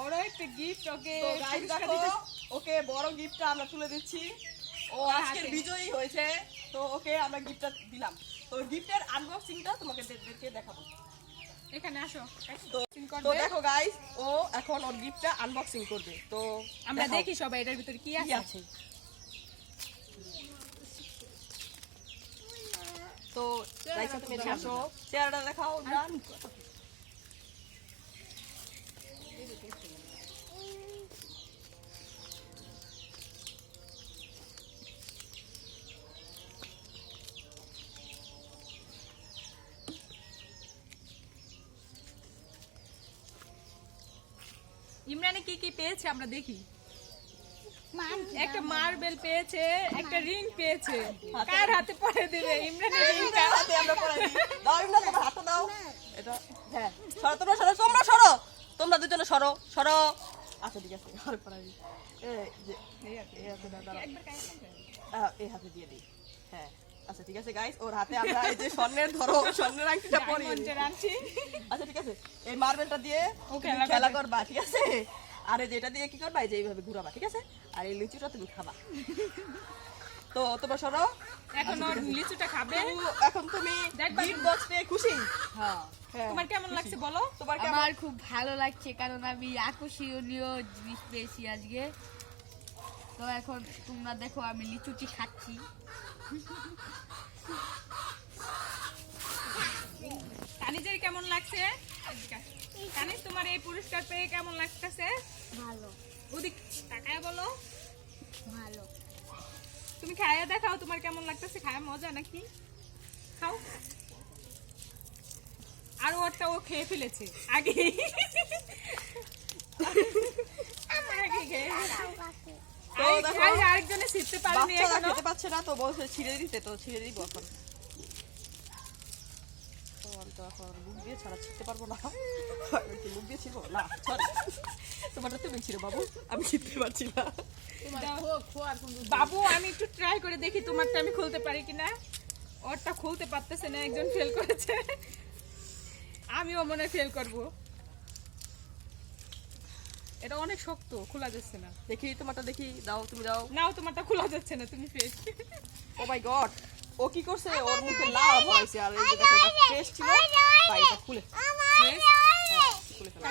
বড় একটা গিফট ওকে। তো গাইস দেখো ওকে বড় গিফটটা আমরা তুলে দিচ্ছি। ও আজকের বিজয়ী হয়েছে, তো ওকে আমরা গিফটটা দিলাম। তো গিফটের আনবক্সিংটা তোমাকে দেখাবো। এখানে আসো। তো দেখো গাইস, ও এখন ওর গিফটটা আনবক্সিং করবে। তো আমরা দেখি সবাই এটার ভিতরে কি কি আছে। আছে। তো গাইস তুমি এদিকে আসো, চেহারাটা দেখাও জান। ইমরানে কি কি পেয়েছে আমরা দেখি। একটা মার্বেল পেয়েছে, একটা রিং পেয়েছে। কার হাতে পরে দিবে? ইমরানের রিংটা হাতে আমরা পরাই দিই। দাও ইমরান, তোমার হাতটা দাও। এটা হ্যাঁ, সরো তোমরা সরো। তোমরা দুজনে সরো। আচ্ছা ঠিক আছে, আর পরাই দিই। এই হাতে দাও। একবার কাছে এই হাতে দিয়ে দিই। হ্যাঁ আচ্ছা ঠিক আছে গাইস, ওর হাতে আমরা এই যে স্বর্ণের আংটিটা পরিয়ে দিই। আনছি। আচ্ছা ঠিক আছে, এই মার্বেলটা দিয়ে ও তুমি খেলা করবা, ঠিক আছে? আর এই যেটা দিয়ে কি করবা, এই যে এইভাবে ঘুরাবা, ঠিক আছে? আর এই লিচুটা তুমি খাবা। তো তোমরা সরো। এখন ওর লিচুটা খাবে। এখন তুমি দেখবা গিফট বক্স পেয়ে খুশি? হ্যাঁ, হ্যাঁ। তোমার কেমন লাগছে বলো? তোমার কেমন? আমার খুব ভালো লাগছে কারণ আমি আকর্ষণীয় জিনিস পেয়েছি আজকে। তো এখন তোমরা দেখো আমি লিচুটি খাচ্ছি। কানিজের কেমন লাগছে? কানিজ তোমার এই পুরস্কার পেয়ে কেমন লাগতেছে? ভালো ওদিক তাকায় বলো। ভালো। তুমি খায়া দেখাও তোমার কেমন লাগতেছে, খায়া মজা নাকি? খাও। আর ওরটা ও খেয়ে ফেলেছে আগে। আমার আগে খেয়ে ফেলেছে। তো দেখো, আরেকজনে ছিটতে পারেনি বাচ্চারা এখনো। খেতে পাচ্ছে না, তো বলছে ছিঁড়ে দিতে, তো ছিঁড়ে দিব এখন। তো আমি তো এখন মুখ দিয়ে ছাড়া ছিঁড়তে পারবো না। কি মুখ দিয়ে ছিঁড়বো না? সরি, তোমারটা তুমি ছিঁড়ো বাবু, আমি ছিঁড়তে পারছি না। বাবু আমি একটু ট্রাই করে দেখি তোমারটা আমি খুলতে পারি কিনা। ওরটা খুলতে পারতেছে না, একজন ফেল করেছে। আমিও মনে ফেল করব। এটা অনেক শক্ত, খোলা যাচ্ছে না। দেখি তোমারটা দেখি, দাও তুমি দাও। নাও তোমারটা খোলা যাচ্ছে না, তুমি ফেল। ও মাই গড, ও কি করছে? ওর মুখে লাভ হয়েছে, আর এই যে দেখো এটা ফ্রেশ ছিল, তাই এটা খুলে ফেলা।